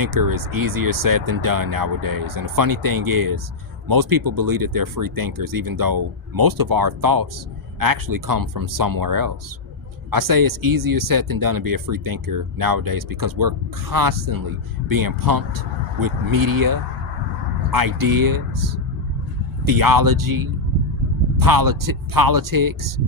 thinker is easier said than done nowadays. And the funny thing is, most people believe that they're free thinkers, even though most of our thoughts actually come from somewhere else. I say it's easier said than done to be a free thinker nowadays because we're constantly being pumped with media, ideas, theology, politics,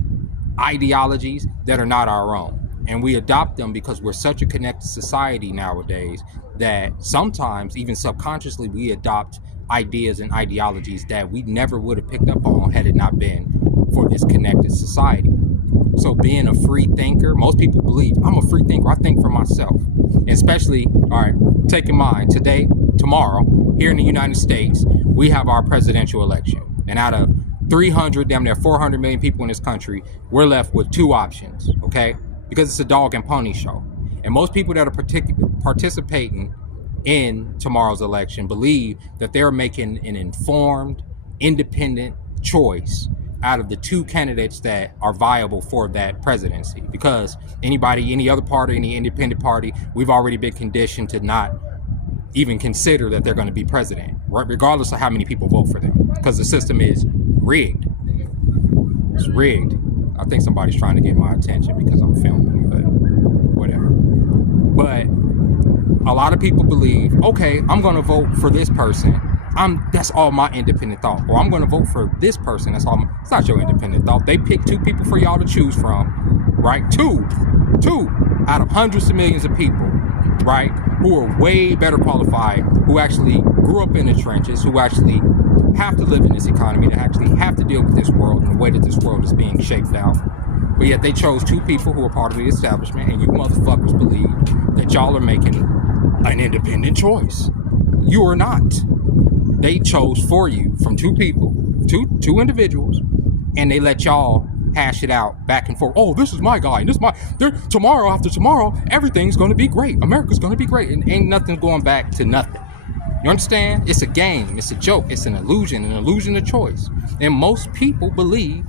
ideologies that are not our own. And we adopt them because we're such a connected society nowadays that sometimes, even subconsciously, we adopt ideas and ideologies that we never would have picked up on had it not been for this connected society. So being a free thinker, most people believe, I'm a free thinker, I think for myself. And especially, all right, take in mind, today, tomorrow, here in the United States, we have our presidential election. And out of 300, damn near 400 million people in this country, we're left with two options, okay? Because it's a dog and pony show. And most people that are participating in tomorrow's election believe that they're making an informed, independent choice out of the two candidates that are viable for that presidency. Because any other party, any independent party, we've already been conditioned to not even consider that they're going to be president, regardless of how many people vote for them, because the system is rigged. It's rigged. I think somebody's trying to get my attention because I'm filming, but whatever. But a lot of people believe, okay, I'm going to vote for this person. That's all my independent thought. Or I'm going to vote for this person. It's not your independent thought. They picked two people for y'all to choose from, right? Two out of hundreds of millions of people, right? Who are way better qualified, who actually grew up in the trenches, who actually have to live in this economy, to actually have to deal with this world and the way that this world is being shaped out. But yet they chose two people who are part of the establishment, and you motherfuckers believe that y'all are making an independent choice. You are not. They chose for you from two people, two individuals, and they let y'all hash it out back and forth. Oh, this is my guy, and this is my, tomorrow after tomorrow, everything's going to be great. America's going to be great, and ain't nothing going back to nothing. You understand? It's a game. It's a joke. It's an illusion of choice. And most people believe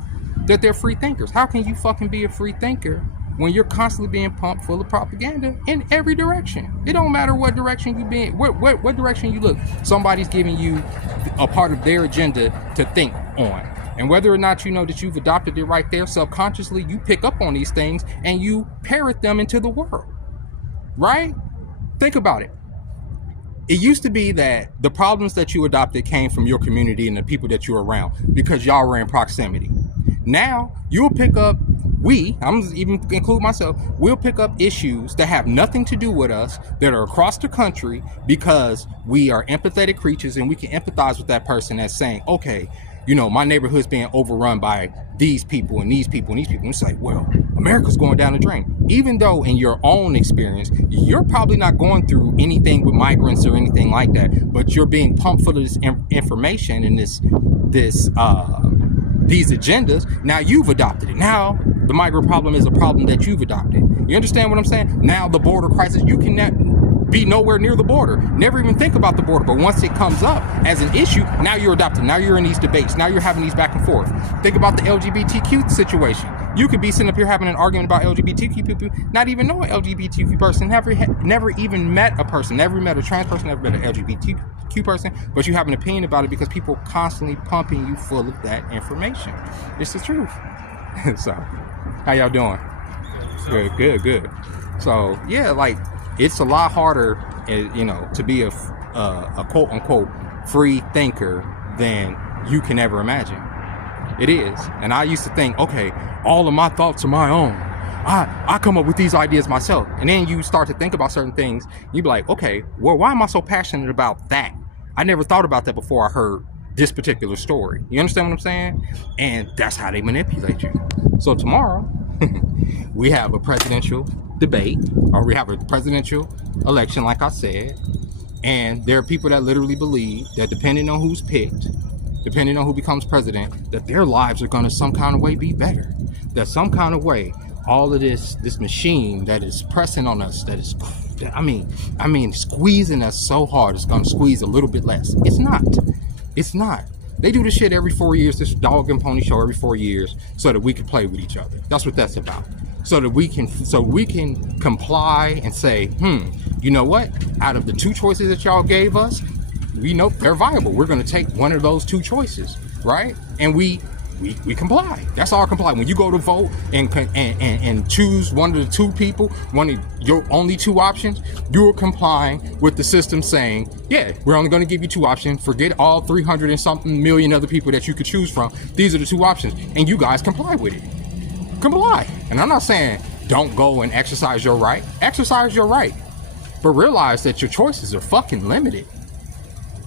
that they're free thinkers. How can you fucking be a free thinker when you're constantly being pumped full of propaganda in every direction? It don't matter what direction you been, what direction you look. Somebody's giving you a part of their agenda to think on. And whether or not you know that you've adopted it right there, subconsciously you pick up on these things and you parrot them into the world. Right? Think about it. It used to be that the problems that you adopted came from your community and the people that you were around because y'all were in proximity. Now, you'll pick up, I'm even include myself, we'll pick up issues that have nothing to do with us, that are across the country, because we are empathetic creatures and we can empathize with that person that's saying, okay, you know, my neighborhood's being overrun by these people and these people and these people. And it's like, well, America's going down the drain. Even though in your own experience, you're probably not going through anything with migrants or anything like that, but you're being pumped full of this information and these agendas. Now you've adopted it. Now the migrant problem is a problem that you've adopted. You understand what I'm saying? Now the border crisis, you cannot be nowhere near the border. Never even think about the border. But once it comes up as an issue, now you're adopting. Now you're in these debates. Now you're having these back and forth. Think about the LGBTQ situation. You could be sitting up here having an argument about LGBTQ people, not even know an LGBTQ person, never even met a person, never met a trans person, never met an LGBTQ person, but you have an opinion about it because people are constantly pumping you full of that information. It's the truth. So, how y'all doing? Good. So, yeah, like, it's a lot harder, you know, to be a quote unquote free thinker than you can ever imagine. It is. And I used to think, okay, all of my thoughts are my own. I come up with these ideas myself. And then you start to think about certain things. You be like, okay, well, why am I so passionate about that? I never thought about that before I heard this particular story. You understand what I'm saying? And that's how they manipulate you. So tomorrow, we have a presidential debate, or we have a presidential election, like I said, and there are people that literally believe that depending on who's picked, depending on who becomes president, that their lives are going to some kind of way be better, that some kind of way all of this machine that is pressing on us, that is, I mean squeezing us so hard, it's going to squeeze a little bit less. It's not. They do this shit every 4 years, this dog and pony show every 4 years, so that we can play with each other. That's what that's about. so we can comply and say, you know what? Out of the two choices that y'all gave us, we know they're viable. We're going to take one of those two choices, right? And we comply. That's all comply. When you go to vote and choose one of the two people, one of your only two options, you're complying with the system saying, yeah, we're only going to give you two options. Forget all 300 and something million other people that you could choose from. These are the two options, and you guys comply with it. Comply. And I'm not saying don't go and exercise your right. Exercise your right, but realize that your choices are fucking limited.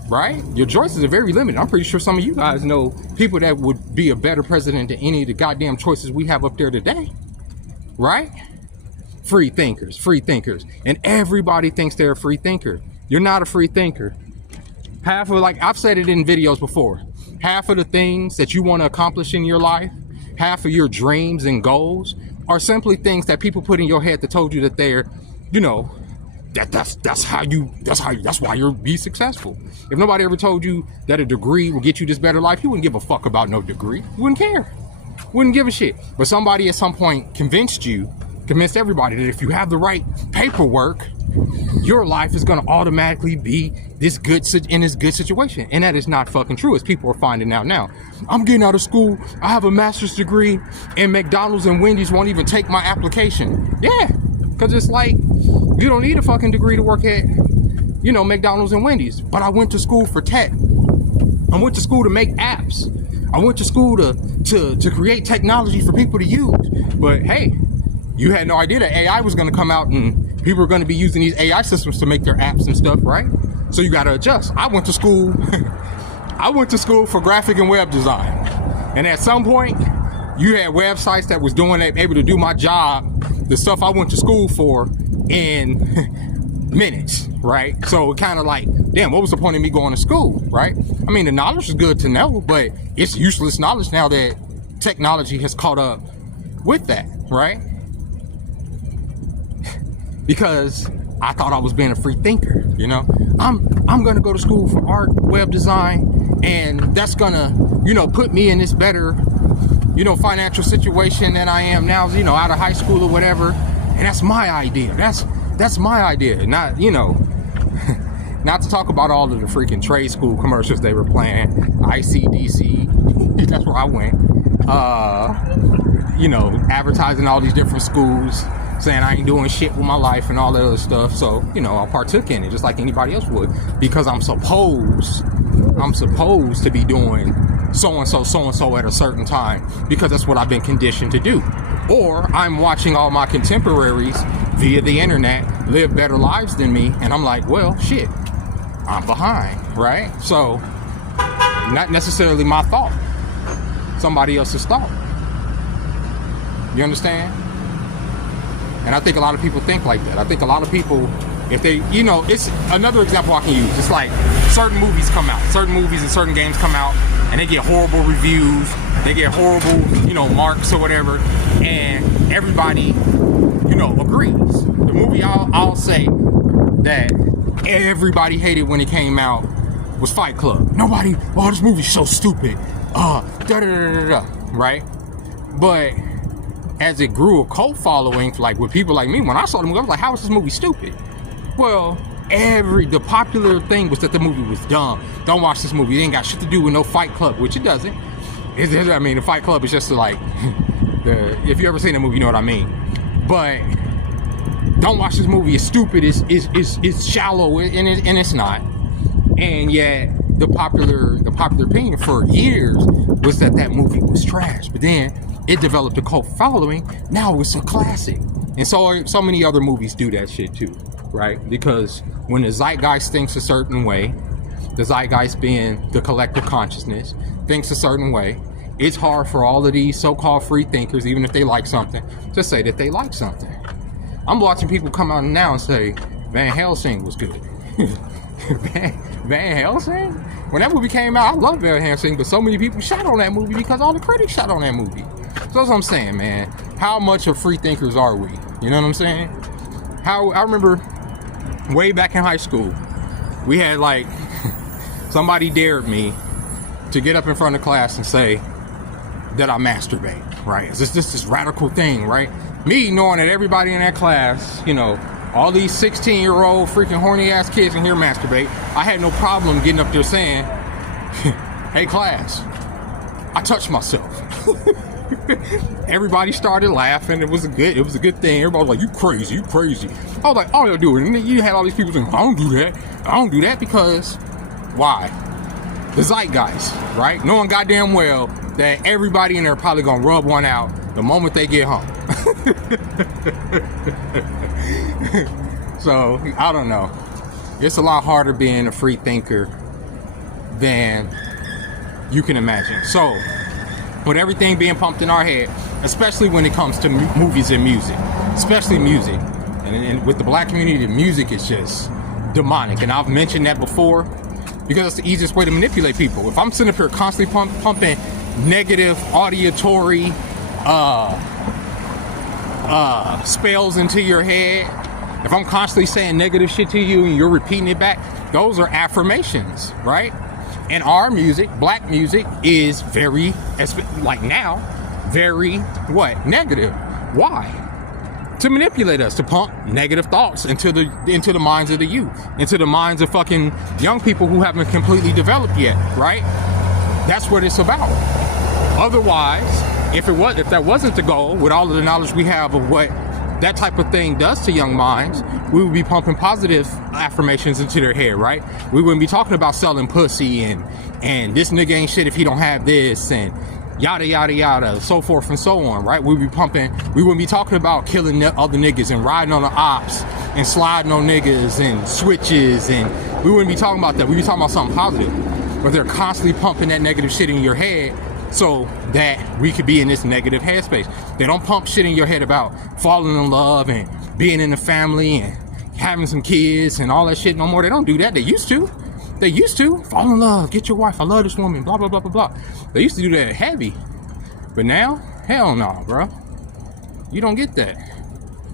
Right? Your choices are very limited. I'm pretty sure some of you guys know people that would be a better president than any of the goddamn choices we have up there today. Right? Free thinkers. And everybody thinks they're a free thinker. You're not a free thinker. Half of, like I've said it in videos before, half of the things that you want to accomplish in your life, half of your dreams and goals are simply things that people put in your head that told you that they're, you know, that's why you'll be successful. If nobody ever told you that a degree will get you this better life, you wouldn't give a fuck about no degree. You wouldn't care. Wouldn't give a shit. But somebody at some point convinced everybody that if you have the right paperwork, your life is going to automatically be in this good situation. And that is not fucking true, as people are finding out now. I'm getting out of school. I have a master's degree, and McDonald's and Wendy's won't even take my application. Yeah, because it's like, you don't need a fucking degree to work at, you know, McDonald's and Wendy's. But I went to school for tech. I went to school to make apps. I went to school to create technology for people to use. But hey, you had no idea that AI was going to come out and people are going to be using these AI systems to make their apps and stuff, right? So you got to adjust. I went to school for graphic and web design. And at some point, you had websites that was doing that, able to do my job, the stuff I went to school for, in minutes, right? So it kind of like, damn, what was the point of me going to school, right? I mean, the knowledge is good to know, but it's useless knowledge now that technology has caught up with that, right? Because I thought I was being a free thinker, you know? I'm gonna go to school for art, web design, and that's gonna, you know, put me in this better, you know, financial situation than I am now, you know, out of high school or whatever. And that's my idea. That's my idea. Not, you know, not to talk about all of the freaking trade school commercials they were playing. ICDC, that's where I went. You know, advertising all these different schools, saying I ain't doing shit with my life and all that other stuff. So, you know, I partook in it just like anybody else would, because I'm supposed to be doing so-and-so at a certain time, because that's what I've been conditioned to do. Or I'm watching all my contemporaries via the internet live better lives than me, and I'm like, well, shit, I'm behind, right? So, not necessarily my thought, somebody else's thought. You understand? And I think a lot of people think like that. I think a lot of people, if they, you know, it's another example I can use. It's like certain movies come out, certain movies and certain games come out, and they get horrible reviews, they get horrible, you know, marks or whatever, and everybody, you know, agrees. The movie I'll say that everybody hated when it came out was Fight Club. Nobody, oh, this movie's so stupid, right? But as it grew a cult following, like with people like me, when I saw the movie, I was like, how is this movie stupid? Well, the popular thing was that the movie was dumb. Don't watch this movie. It ain't got shit to do with no Fight Club, which it doesn't. I mean, the Fight Club is just like, if you ever seen the movie, you know what I mean. But don't watch this movie. It's stupid. It's shallow, and it's not. And yet, the popular opinion for years was that movie was trash. But then it developed a cult following. Now it's a classic. And so many other movies do that shit too, right? Because when the zeitgeist thinks a certain way, the zeitgeist being the collective consciousness, thinks a certain way, it's hard for all of these so-called free thinkers, even if they like something, to say that they like something. I'm watching people come out now and say, Van Helsing was good. Van Helsing? When that movie came out, I love Van Helsing, but so many people shot on that movie because all the critics shot on that movie. So that's what I'm saying, man. How much of free thinkers are we? You know what I'm saying? I remember way back in high school, we had like, somebody dared me to get up in front of class and say that I masturbate. right? It's just this radical thing, right? Me knowing that everybody in that class, you know, all these 16-year-old freaking horny ass kids in here masturbate. I had no problem getting up there saying, hey class, I touched myself. Everybody started laughing. It was a good thing. Everybody was like, you crazy. I was like, all you'll do, and you had all these people saying, I don't do that because why? The zeitgeist, right? Knowing goddamn well that everybody in there probably gonna rub one out the moment they get home. So I don't know. It's a lot harder being a free thinker than you can imagine. So with everything being pumped in our head, especially when it comes to movies and music, especially music, and with the black community, the music is just demonic. And I've mentioned that before because it's the easiest way to manipulate people. If I'm sitting up here constantly pumping negative auditory spells into your head, if I'm constantly saying negative shit to you and you're repeating it back, those are affirmations, right? And our music, black music, is very, like now, very, negative. Why? To manipulate us, to pump negative thoughts into the minds of the youth, into the minds of fucking young people who haven't completely developed yet, right? That's what it's about. Otherwise, if that wasn't the goal, with all of the knowledge we have of what that type of thing does to young minds, we would be pumping positive affirmations into their head, right? We wouldn't be talking about selling pussy and this nigga ain't shit if he don't have this and yada yada yada, so forth and so on, right? We wouldn't be talking about killing other niggas and riding on the ops and sliding on niggas and switches, and we wouldn't be talking about that. We'd be talking about something positive. But they're constantly pumping that negative shit in your head so that we could be in this negative headspace. They don't pump shit in your head about falling in love and being in the family and having some kids and all that shit no more. They don't do that. They used to. Fall in love, get your wife, I love this woman, blah, blah, blah, blah, blah. They used to do that heavy. But now, hell no, bro. You don't get that.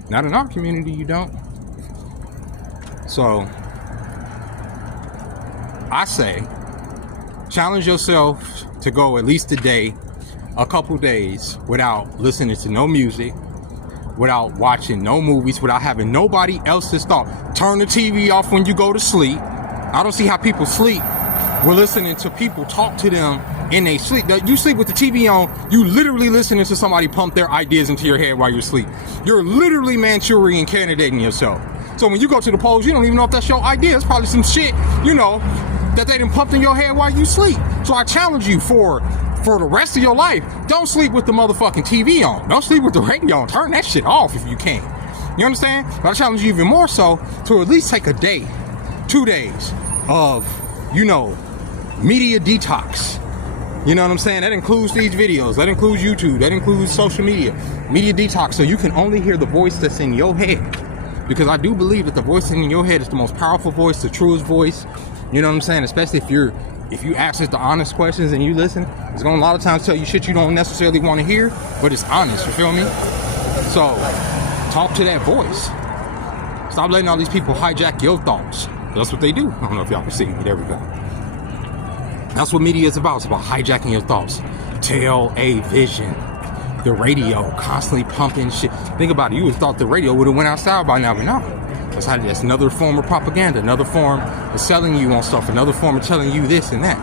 Not in our community, you don't. So, I say, challenge yourself to go at least a couple days without listening to no music, without watching no movies, without having nobody else's thought. Turn the TV off when you go to sleep. I don't see how people sleep. We're listening to people talk to them in their sleep. You sleep with the TV on, you literally listening to somebody pump their ideas into your head while you're asleep. You're literally Manchurian candidating yourself. So when you go to the polls, you don't even know if that's your idea. It's probably some shit, that they done pumped in your head while you sleep. So I challenge you for the rest of your life, don't sleep with the motherfucking TV on. Don't sleep with the radio on. Turn that shit off if you can. You understand? But I challenge you even more so to at least take a day, 2 days of, media detox. You know what I'm saying? That includes these videos. That includes YouTube. That includes social media. Media detox, so you can only hear the voice that's in your head. Because I do believe that the voice in your head is the most powerful voice, the truest voice. You know what I'm saying? Especially if you ask us the honest questions and you listen, it's going to a lot of times tell you shit you don't necessarily want to hear, but it's honest, you feel me? So, talk to that voice. Stop letting all these people hijack your thoughts. That's what they do. I don't know if y'all can see me. There we go. That's what media is about. It's about hijacking your thoughts. Tell a vision. The radio constantly pumping shit. Think about it. You would have thought the radio would have went outside by now, but no. That's another form of propaganda. Another form of selling you on stuff. Another form of telling you this and that.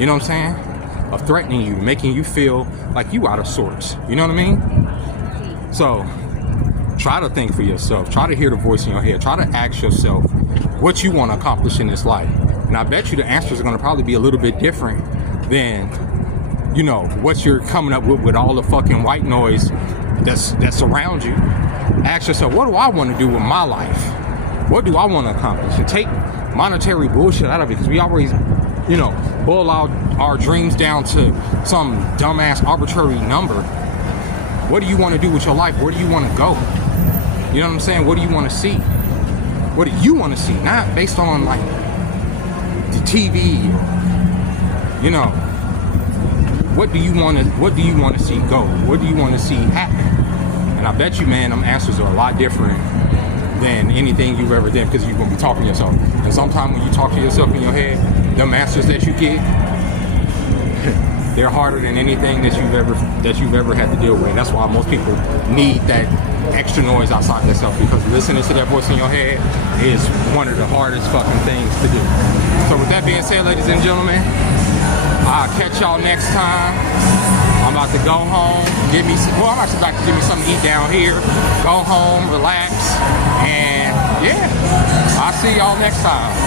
You know what I'm saying? Of threatening you, making you feel like you out of sorts. You know what I mean? So, try to think for yourself. Try to hear the voice in your head. Try to ask yourself what you want to accomplish in this life. And I bet you the answers are going to probably be a little bit different than, what you're coming up with all the fucking white noise that's around you. Ask yourself, what do I want to do with my life? What do I want to accomplish? And take monetary bullshit out of it, because we always, boil our dreams down to some dumbass arbitrary number. What do you want to do with your life? Where do you want to go? You know what I'm saying? What do you want to see? What do you want to see? Not based on like the TV. What do you want to see go? What do you want to see happen? And I bet you, man, them answers are a lot different than anything you've ever done, because you're gonna be talking to yourself. And sometimes when you talk to yourself in your head, them answers that you get, they're harder than anything that you've ever had to deal with. And that's why most people need that extra noise outside themselves, because listening to that voice in your head is one of the hardest fucking things to do. So with that being said, ladies and gentlemen, I'll catch y'all next time. I'm about to go home, I'm actually about to give me something to eat down here, go home, relax, and yeah, I'll see y'all next time.